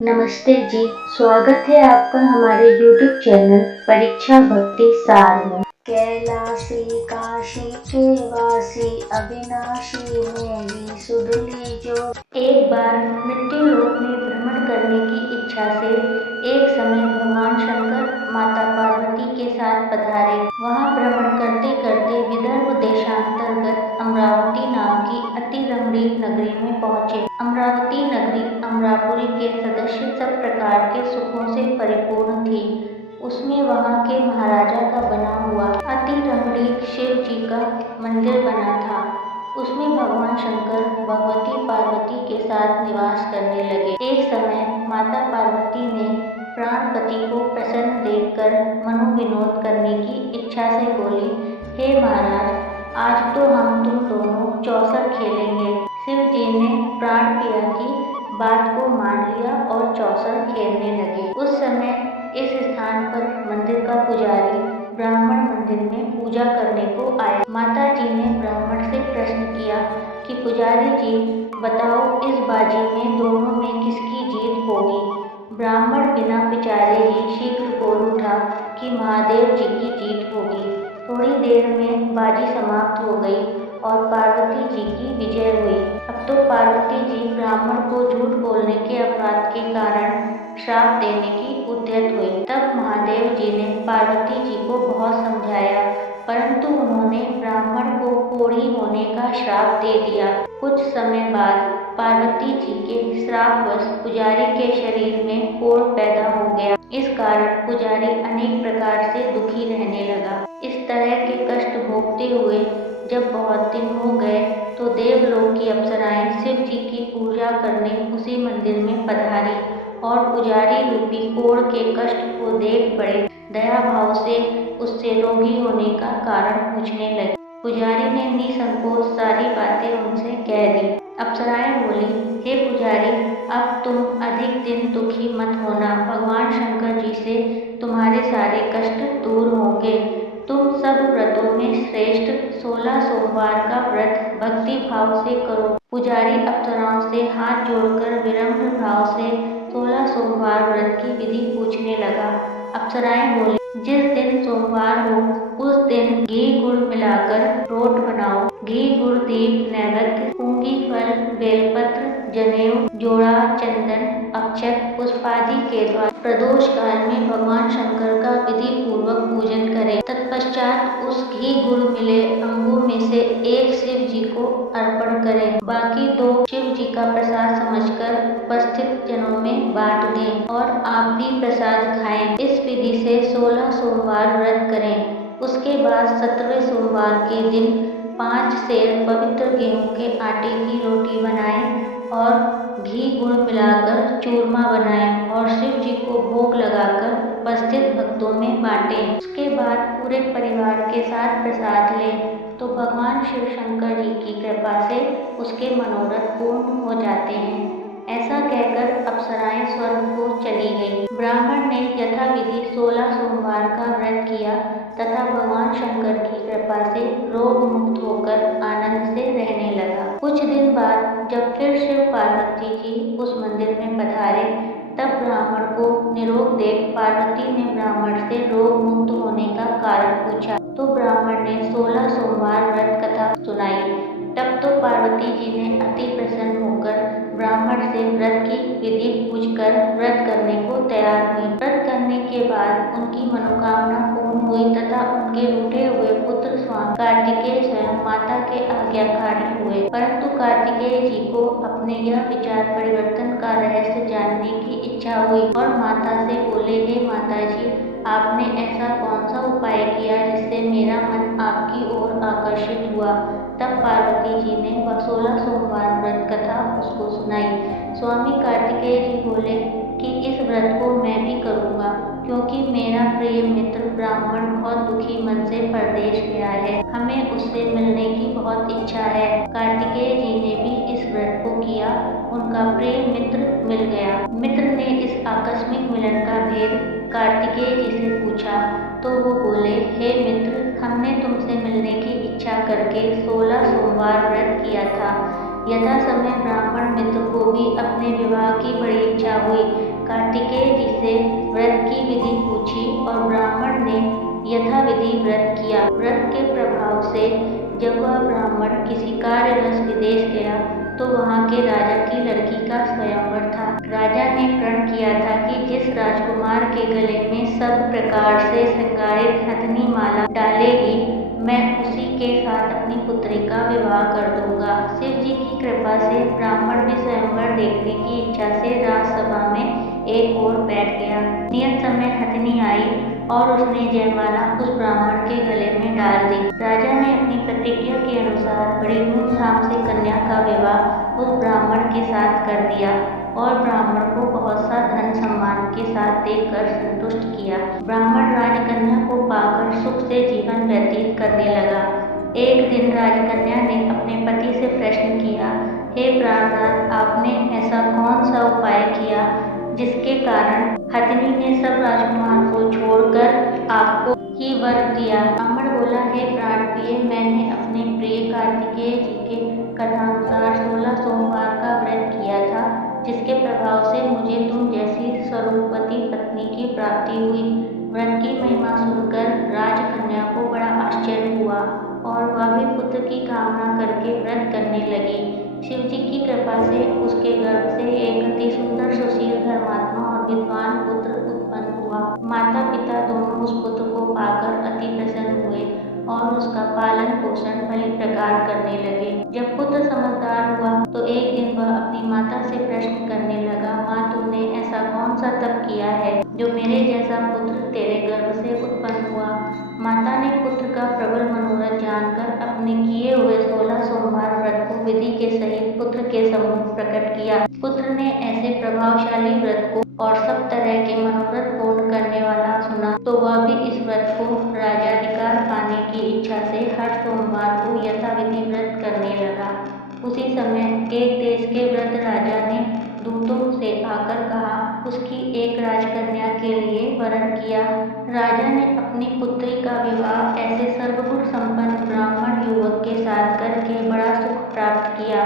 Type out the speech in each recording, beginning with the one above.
नमस्ते जी, स्वागत है आपका हमारे YouTube चैनल परीक्षा भक्ति सार में। कैलासी काशी के वासी अविनाशी मेरी सुधली जो। एक बार मृत्यु लोक में भ्रमण करने की इच्छा से एक समय भगवान शंकर माता पार्वती के साथ पधारे। वहां भ्रमण करते करते विदर्भ देशांतर्गत अमरावती नाम की अति रमणीक नगरी में पहुंचे। अमरावती नगरी अमरापुरी के सदस्य सब प्रकार के सुखों से परिपूर्ण थी। उसमें वहां के महाराजा का बना हुआ अति रमणीक शिव जी का मंदिर बना था। उसमें भगवान शंकर भगवती पार्वती के साथ निवास करने लगे। एक समय माता पार्वती ने प्राणपति को प्रसन्न देखकर मनोविनोद करने की इच्छा से बोली, हे महाराज, आज तो हम तुम दोनों चौसर खेलेंगे। शिव जी ने प्राण प्रिया की बात को मान लिया और चौसर खेलने लगे। उस समय इस स्थान पर मंदिर का पुजारी ब्राह्मण मंदिर में पूजा करने को आया। माता जी ने ब्राह्मण से प्रश्न किया कि पुजारी जी बताओ, इस बाजी में दोनों में किसकी जीत होगी। ब्राह्मण बिना विचारे ही शीघ्र बोल उठा कि महादेव जी की जीत होगी। थोड़ी देर में बाजी समाप्त हो गई और पार्वती जी की विजय हुई। अब तो पार्वती जी ब्राह्मण को झूठ बोलने के अपराध के कारण श्राप देने की उद्यत हुई। तब महादेव जी ने पार्वती जी को बहुत समझाया, परंतु उन्होंने ब्राह्मण को कोढ़ी होने का श्राप दे दिया। कुछ समय बाद पार्वती जी के श्रापवश पुजारी के शरीर में कोढ़ पैदा हो गया। इस कारण पुजारी अनेक प्रकार से दुखी रहने लगा। इस तरह के कष्ट भोगते हुए जब बहुत दिन हो गए तो देवलोक की अप्सराएं शिव जी की पूजा करने उसी मंदिर में पधारी और पुजारी रूपी कोढ़ के कष्ट को देख बड़े दया भाव से उससे रोगी होने का कारण पूछने लगे। पुजारी ने निसंकोच सारी बातें उनसे कह दी। अप्सराएं बोली, हे पुजारी, अब तुम अधिक दिन दुखी मत होना। भगवान शंकर जी से तुम्हारे सारे कष्ट दूर होंगे। तुम सब व्रतों में श्रेष्ठ 16 सोमवार का व्रत भक्ति भाव से करो। पुजारी अप्सराओं से हाथ जोड़कर विनम्र भाव से 16 सोमवार व्रत की विधि पूछने लगा। अप्सराएं बोली, जिस दिन सोमवार हो उस दिन घी गुड़ मिलाकर रोट बनाओ। घी गुड़ दीप नैवेद्य, पूंगी फल, बेलपत्र, जनेऊ, जोड़ा, चंदन, अक्षत, पुष्पादि के द्वारा प्रदोष काल में भगवान शंकर का विधि पूर्वक पूजन करें। तत्पश्चात उस घी गुड़ मिले अंगों में से एक शिव जी को अर्पण करें। बाकी 2 शिव जी का प्रसाद समझकर उपस्थित जनों में बांट दें और आप भी प्रसाद खाएं। इस विधि से 16 सोमवार व्रत करें। उसके बाद 17वें सोमवार के दिन 5 सेर पवित्र गेहूं के आटे की रोटी बनाएं और घी गुड़ मिलाकर चूरमा बनाएं और शिव जी को भोग लगाकर उपस्थित भक्तों में बांटें। उसके बाद पूरे परिवार के साथ प्रसाद लें तो भगवान शिव शंकर जी की कृपा से उसके मनोरथ पूर्ण हो जाते हैं। ऐसा कहकर अप्सराएं स्वर्ग को चली गईं। ब्राह्मण ने यथाविधि 16 सोमवार का व्रत किया तथा भगवान शंकर की कृपा से रोग मुक्त होकर आनंद से रहने लगा। कुछ दिन बाद जब फिर शिव पार्वती जी उस मंदिर में पधारे तब ब्राह्मण को निरोग देख पार्वती ने ब्राह्मण से रोग मुक्त होने का कारण पूछा तो ब्राह्मण ने 16 सोमवार व्रत कथा सुनाई। तब तो पार्वती जी ने अति प्रसन्न होकर ब्राह्मण से व्रत की विधि पूछकर व्रत करने को तैयार हुई। व्रत करने के बाद उनकी मनोकामना पूर्ण हुई तथा उनके रूठे हुए पुत्र स्वामी कार्तिकेय स्वयं माता के आज्ञाकारी हुए। परंतु कार्तिकेय जी को अपने यह विचार परिवर्तन का रहस्य जानने की इच्छा हुई और माता से बोले, हे माता जी, आपने ऐसा कौन सा उपाय किया जिससे मेरा मन आपकी ओर आकर्षित हुआ। तब पार्वती जी ने वह 16 सोमवार व्रत कथा उसको सुनाई। स्वामी कार्तिकेय जी बोले कि इस व्रत को मैं भी करूँगा क्योंकि मेरा प्रिय मित्र ब्राह्मण बहुत दुखी मन से परदेश गया है। हमें उससे मिलने की बहुत इच्छा है। कार्तिकेय जी ने भी इस व्रत को किया। उनका प्रिय मित्र मिल गया। मित्र ने इस आकस्मिक मिलन का भेद कार्तिकेय जी से पूछा तो वो बोले, हे मित्र, हमने तुमसे मिलने की इच्छा करके 16 सोमवार व्रत किया था। यथा समय ब्राह्मण मित्र को भी अपने विवाह की बड़ी इच्छा हुई। कार्तिकेय जी से व्रत की विधि पूछी और ब्राह्मण ने यथाविधि व्रत किया। व्रत के प्रभाव से जब वह ब्राह्मण किसी कार्यवश विदेश गया तो वहाँ के राजा की लड़की का स्वयंवर था। राजा ने प्रण किया था कि जिस राजकुमार के गले में सब प्रकार से श्रृंगारित हथनी माला डालेगी, मैं उसी के साथ अपनी पुत्री का विवाह कर दूंगा। शिव जी की कृपा से ब्राह्मण भी स्वयंवर देखने की इच्छा से राजसभा में एक ओर बैठ गया। नियत समय हथनी आई और उसने जयमाला उस ब्राह्मण के गले में डाल दी। राजा ने अपनी प्रतिज्ञा के अनुसार बड़ी धूमधाम से कन्या का विवाह उस ब्राह्मण के साथ कर दिया और ब्राह्मण को बहुत सा धन सम्मान के साथ देकर संतुष्ट किया। ब्राह्मण राजकन्या को पाकर सुख से जीवन व्यतीत करने लगा। एक दिन राजकन्या ने अपने पति से प्रश्न किया, हे प्राणनाथ, आपने ऐसा कौन सा उपाय किया जिसके कारण हथनी ने सब राजकुमार को छोड़कर आपको ही वर दिया? ब्राह्मण बोला, हे प्राण प्रिय, मैंने अपने प्रिय कार्तिकेय जी के कथानुसार 16 सोमवार का व्रत किया था, जिसके प्रभाव से मुझे तुम जैसी स्वरूपवती पत्नी की प्राप्ति हुई। व्रत की महिमा सुनकर राजकन्या को बड़ा आश्चर्य हुआ और वह भी पुत्र की कामना करके व्रत करने लगी। शिव जी की कृपा से उसके गर्भ से एक अति सुंदर सुशील धर्मात्मा और विद्वान पुत्र उत्पन्न हुआ। माता पिता दोनों उस पुत्र को पाकर अति प्रसन्न हुए और उसका पालन पोषण भली प्रकार करने लगे। जब पुत्र समझदार हुआ तो एक दिन वह अपनी माता से प्रश्न करने लगा, माँ, तुमने ऐसा कौन सा तप किया है जो मेरे जैसा पुत्र तेरे गर्भ से उत्पन्न हुआ? माता ने पुत्र का प्रबल मनोरथ जानकर अपने किए हुए 16 सोमवार व्रत को विधि के सहित पुत्र के सम्मुख प्रकट किया। पुत्र ने ऐसे प्रभावशाली व्रत को और सब तरह के मनोरथ पूर्ण करने वाला सुना तो वह भी इस व्रत को राजाधिकार पाने की इच्छा से हर सोमवार को यथाविधि व्रत करने लगा। उसी समय एक देश के वृद्ध राजा ने दूतों से आकर कहा, उसकी एक राजकन्या के लिए वरण किया। राजा ने अपनी पुत्री का विवाह ऐसे सर्वगुण संपन्न ब्राह्मण युवक के साथ करके बड़ा सुख प्राप्त किया।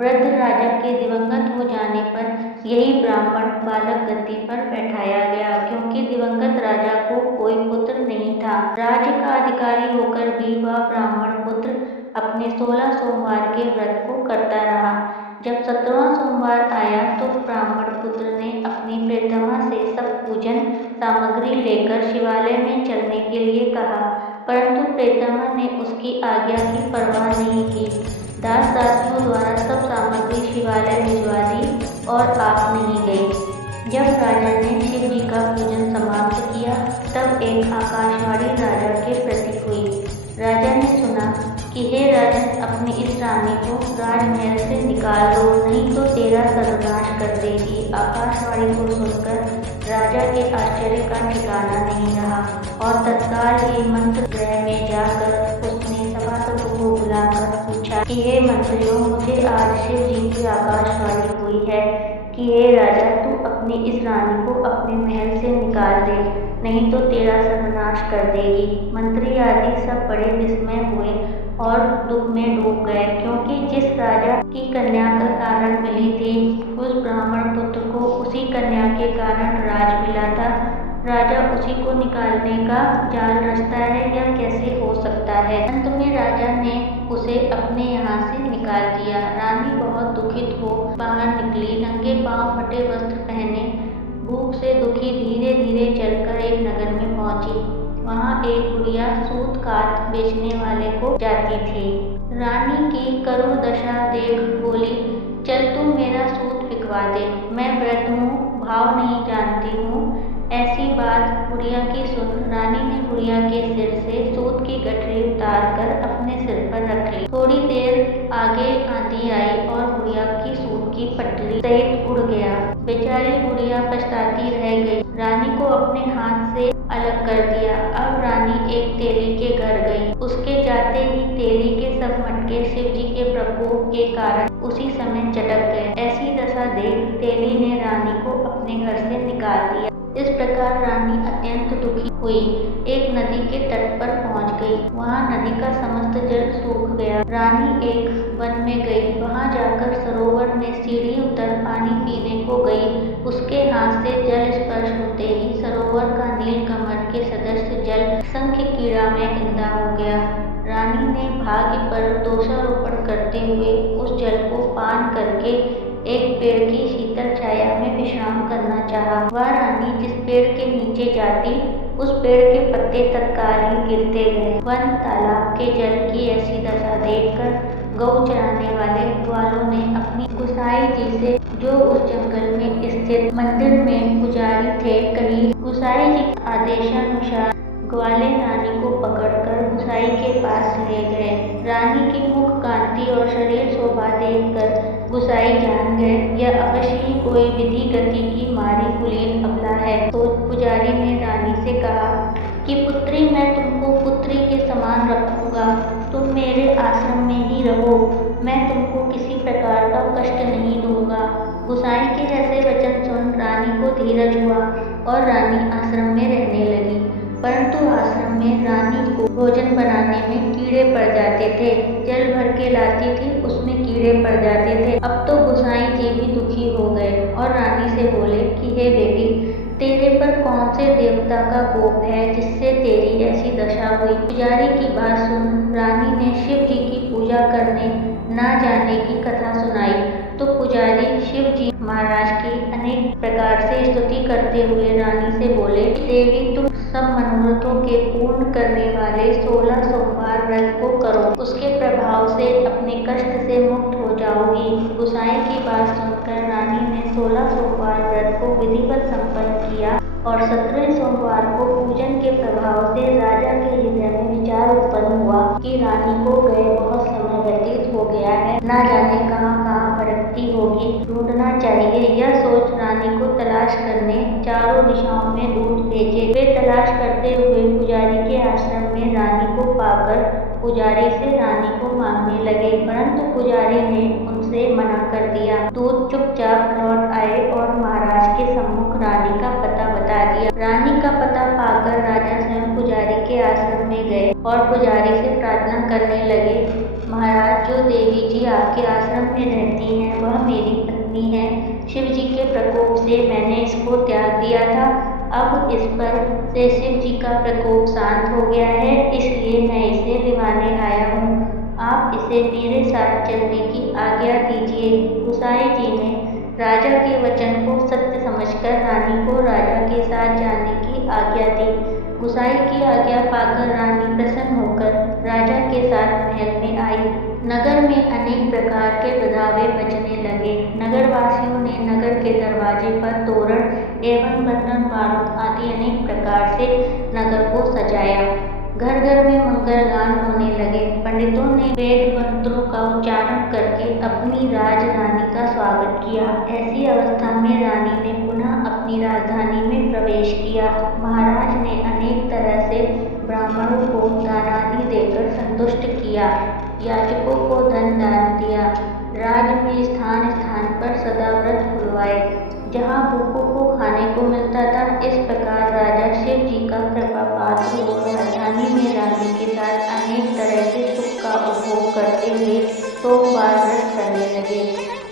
वृद्ध राजा के दिवंगत हो जाने पर यही ब्राह्मण बालक गद्दी पर बैठाया गया, क्योंकि दिवंगत राजा को कोई पुत्र नहीं था। राज्य का अधिकारी होकर भी वह ब्राह्मण पुत्र अपने 16 सोमवार के व्रत को करता रहा। जब 17वां सोमवार आया तो ब्राह्मण पुत्र ने अपनी प्रियतमा से सब पूजन सामग्री लेकर शिवालय में चलने के लिए कहा, परंतु प्रियतमा ने उसकी आज्ञा की परवाह नहीं की। दास दासियों द्वारा सब सामग्री शिवालय भिजवा दी और आप नहीं गई। जब राजा ने शिव जी का पूजन समाप्त किया तब एक आकाशवाणी राजा के प्रति हुई। राजा ने सुना कि हे राजन, अपनी इस रानी को राजमहल से निकाल दो, नहीं तो तेरा सर्वनाश कर देगी। आकाशवाणी को सुनकर राजा के आश्चर्य का ठिकाना नहीं रहा और तत्काल ही मंत्र गृह में जाकर उसने सभासदों को बुलाकर पूछा कि हे मंत्रियों, मुझे आज शिव जी की आकाशवाणी हुई है कि हे राजा, तू अपनी इस रानी को अपने महल से निकाल दे, नहीं तो तेरा सर्वनाश कर देगी। मंत्री आदि सब बड़े विस्मय हुए और दुख में डूब गए, क्योंकि जिस राजा की कन्या का कारण मिली थी उस ब्राह्मण पुत्र को उसी कन्या के कारण राज मिला था। राजा उसी को निकालने का जाल रचता है, यह कैसे हो सकता है? अंत में राजा ने उसे अपने यहाँ से निकाल दिया। रानी बहुत दुखित हो बाहर निकली, नंगे पांव फटे वस्त्र पहने, भूख से दुखी धीरे धीरे चलकर एक नगर में पहुंची। वहाँ एक बुढ़िया सूत कात बेचने वाले को जाती थी। रानी की करुण दशा देख बोली, चल तू मेरा सूत बिकवा दे, मैं वृद्ध हूँ, भाव नहीं जानती हूँ। ऐसी बात बुढ़िया की सुन रानी ने बुढ़िया के सिर से सूत की गठरी उतार कर अपने सिर पर रख ली। थोड़ी देर आगे आंधी आई और बुढ़िया की सूत की पटरी सहित उड़ गया। बेचारी बुढ़िया पछताती रह गई। रानी को अपने हाथ से अलग कर दिया। अब रानी एक तेली के घर गई। उसके जाते ही तेली के सब मटके शिव जी के प्रकोप के कारण उसी समय चटक गए। ऐसी दशा देख तेली ने रानी को अपने घर से निकाल दिया। इस प्रकार रानी अत्यंत दुखी हुई एक नदी के तट पर पहुंच गई। वहां नदी का समस्त जल सूख गया। रानी एक वन में गई। वहां जाकर सरोवर में सीढ़ी उतर पानी पीने को गई। उसके हाथ से जल स्पर्श होते ही सरोवर का नीलकमल के सदृश जल असंख्य कीड़ा में गंदा हो गया। रानी ने भाग्य पर दोषारोपण करते हुए उस जल को पान करके एक पेड़ की शीतल छाया में विश्राम करना चाहा। वह रानी जिस पेड़ के नीचे जाती उस पेड़ के पत्ते तत्काल ही गिरते गए। वन तालाब के जल की ऐसी दशा देखकर गौ चराने वाले ग्वालों ने अपनी गुसाई जी से, जो उस जंगल में स्थित मंदिर में पुजारी थे, कही। गुसाई जी के आदेशानुसार ग्वाले रानी को पकड़कर गुसाई के पास ले गए। रानी की मुख कांति और शरीर शोभा देखकर गुसाई जान गए यह अवश्य ही कोई विधि गति की मारी कुलीन अबला है। तो पुजारी ने रानी से कहा कि पुत्री, मैं तुमको पुत्री के समान रखूंगा। तुम मेरे आश्रम में ही रहो। मैं तुमको किसी प्रकार का कष्ट नहीं दूंगा। गुसाई के ऐसे वचन सुन रानी को धीरज हुआ और रानी आश्रम में रहने लगी। परंतु आश्रम में रानी को भोजन बनाने में कीड़े पड़ जाते थे। जल भर के लाती थी, उसमें कीड़े पड़ जाते थे। अब तो गुसाई जी भी दुखी हो गए और रानी से बोले कि हे बेटी, तेरे पर कौन से देवता का कोप है जिससे तेरी ऐसी दशा हुई। पुजारी की बात सुन रानी ने शिव जी की पूजा करने ना जाने की कथा सुनाई। तो पुजारी शिव जी महाराज की अनेक प्रकार से स्तुति करते हुए रानी से बोले, देवी, तुम सब मनोरथों के पूर्ण करने वाले 16 सोमवार व्रत को करो। उसके प्रभाव से अपने कष्ट से मुक्त हो जाओगी। गुसाई की बात सुनकर रानी ने 16 सोमवार व्रत को विधिवत संपन्न किया और 17वें सोमवार को पूजन के प्रभाव से राजा के हृदय में विचार उत्पन्न हुआ कि रानी को गए बहुत समय व्यतीत हो गया है, ना जाने कहाँ कहाँ भटकती होगी, ढूंढना चाहिए। यह सोच रानी को तलाश करने चारों दिशाओं में दूत भेजे। वे तलाश करते हुए पुजारी के आश्रम में रानी को पाकर पुजारी से रानी को मांगने लगे, परंतु पुजारी ने उनसे मना कर दिया। दूत चुपचाप लौट आए और महाराज के सम्मुख रानी का पता बता दिया। रानी का पता पाकर राजा स्वयं पुजारी के आश्रम में गए और पुजारी से प्रार्थना करने लगे, महाराज, जो देवी जी आपके आश्रम में रहती हैं वह मेरी पत्नी है। शिव जी के प्रकोप से मैंने इसको त्याग दिया था। अब इस पर से शिव जी का प्रकोप शांत हो गया है, इसलिए मैं इसे दिवाने आया हूँ। आप इसे मेरे साथ चलने की आज्ञा दीजिए। गुसाई जी ने राजा के वचन को सत्य समझकर रानी को राजा के साथ जाने की आज्ञा दी। गुसाई की आज्ञा पाकर रानी प्रसन्न होकर राजा के साथ महल में आई। नगर में अनेक प्रकार के बधावे बजने लगे। नगरवासियों ने नगर के दरवाजे पर तोरण एवं बंधन बारूद आदि अनेक प्रकार से नगर को सजाया। घर घर में मंगल गान होने लगे। पंडितों ने वेद मंत्रों का उच्चारण करके अपनी राजरानी का स्वागत किया। ऐसी अवस्था में रानी ने पुनः अपनी राजधानी में प्रवेश किया। महाराज ने अनेक तरह से ब्राह्मणों को दानादि देकर संतुष्ट किया। याचकों को धन दान दिया। राज्य में स्थान स्थान पर सदा व्रत खुलवाए, जहाँ भूखों को खाने को मिलता था। इस प्रकार राजा शिव जी का कृपा पात्र हो राजधानी में रानी के साथ अनेक तरह के सुख का उपभोग करते हुए सोमवार व्रत करने लगे।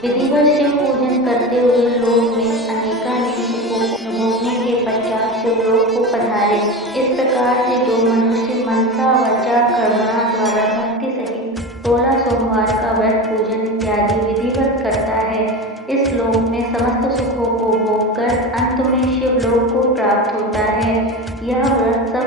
विधिवत शिव पूजन करते हुए लोग में अनेकानेक सुखों को भोगने के पश्चात शिवलोक को पधारे। इस प्रकार से जो मनुष्य मनसा वाचा कर्मणा द्वारा भक्ति सहित 16 सोमवार का व्रत पूजन इत्यादि विधिवत करता है, इस लोक में समस्त सुखों को भोग कर अंत में शिवलोक को प्राप्त होता है। यह व्रत सब